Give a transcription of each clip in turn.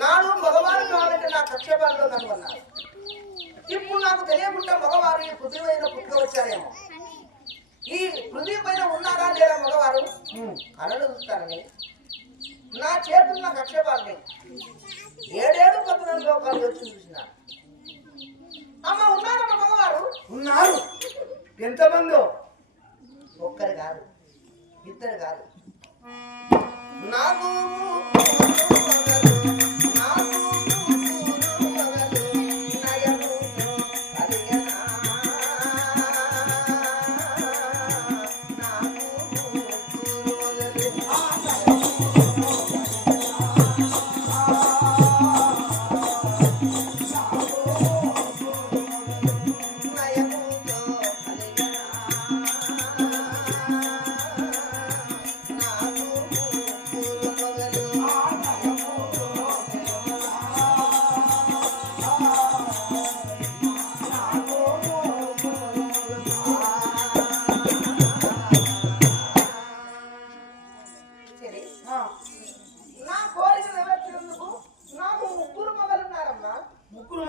నాడు మగవారు కావాలంటే నా కక్షభాలు నన్ను అన్నారు ఇప్పుడు నాకు తెలియకుండా మగవారు ఈ పృథ్వీ పైన పుట్టుక వచ్చారేమో ఈ పృథ్వీ పైన ఉన్నారా లేదా మగవారు అనడు చూస్తారని నా చేతులు నా ఏడేడు పొద్దున లోకాలు వచ్చి చూసినారు అమ్మ ఉన్నారమ్మ మగవారు ఉన్నారు ఎంతమందో ఒక్కరు కాదు ఇద్దరు కాదు నాకు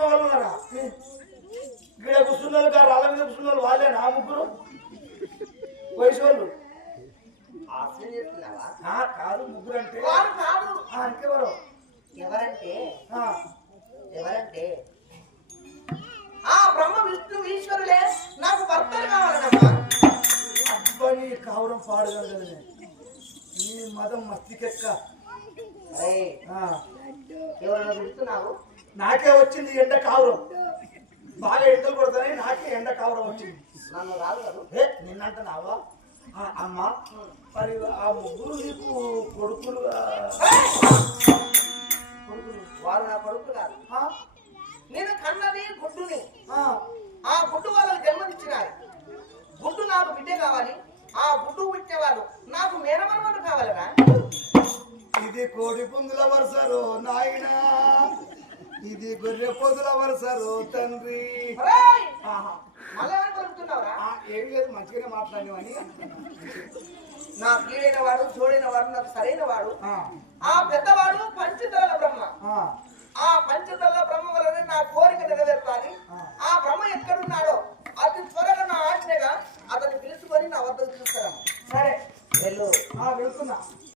ముగ్గురు వాళ్ళున్నారా ఇక్కడ కూర్చున్నారు కదా రాళ్ళ మీద కూర్చున్నారు వాళ్ళేనా ఆ ముగ్గురు వయసు వాళ్ళు కాదు ముగ్గురు అంటే అంతే మరో ఎవరంటే ఎవరంటే కావడం పాడగలగదు ఈ మతం మస్తికెక్క నాకే వచ్చింది ఎండ కావరం బాగా ఎండలు కొడతానే నాకే ఎండ కావరం వచ్చింది నన్ను రాదు నిన్నంట నావా అమ్మ మరి ఆ ముగ్గురు నీకు కొడుకులు వారు నా కొడుకు కాదు నేను కన్నది గుడ్డుని ఆ గుడ్డు వాళ్ళకి జన్మనిచ్చినారు గుడ్డు నాకు బిడ్డే కావాలి ఆ గుడ్డు ఇది కోడి పుందుల వరసరో నాయన ఇది గొర్రె పొందుల వరసరో తండ్రి ఏం లేదు మంచిగానే మాట్లాడేవని నాకు కీడైన వాడు చోడైన వాడు నాకు సరైన వాడు ఆ పెద్దవాడు పంచదల బ్రహ్మ ఆ పంచదల బ్రహ్మ వలనే నా కోరిక నెరవేర్పాలి ఆ బ్రహ్మ ఎక్కడున్నాడో అతని త్వరగా నా ఆజ్ఞగా అతన్ని పిలుచుకొని నా వద్దకు చూస్తాను సరే వెళ్ళు వెళ్తున్నా